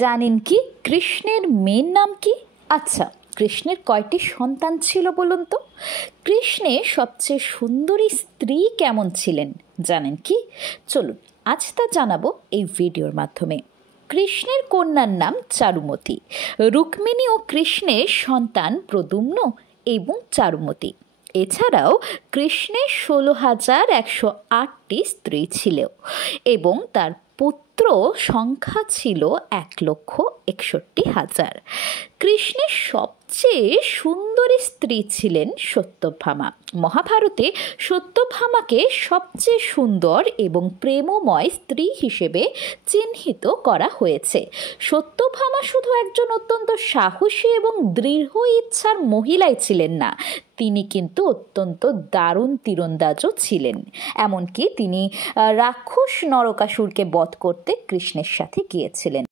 জানেন কি কৃষ্ণের মেয়ের নাম কি? আচ্ছা, কৃষ্ণের কয়টি সন্তান ছিল বলুন তো? কৃষ্ণের সবচেয়ে সুন্দরী স্ত্রী কেমন ছিলেন জানেন কি? চলুন আজ তা জানাবো এই ভিডিওর মাধ্যমে। কৃষ্ণের কন্যার নাম চারুমতি। রুক্মিণী ও কৃষ্ণের সন্তান প্রদ্যুম্ন এবং চারুমতি। এছাড়াও কৃষ্ণের 16,108টি স্ত্রী ছিল এবং তার পুত্র সংখ্যা ছিল 1,61,000। কৃষ্ণের সবচেয়ে সুন্দরী স্ত্রী ছিলেন সত্যভামা। মহাভারতে সত্যভামাকে সবচেয়ে সুন্দর এবং প্রেমময় স্ত্রী হিসেবে চিহ্নিত করা হয়েছে। সত্যভামা শুধু একজন অত্যন্ত সাহসী এবং দৃঢ় ইচ্ছার মহিলাই ছিলেন না, তিনি কিন্তু অত্যন্ত দারুণ তীরন্দাজও ছিলেন। এমনকি তিনি রাক্ষস নরকাসুরকে বধ করতে কৃষ্ণের সাথে গিয়েছিলেন।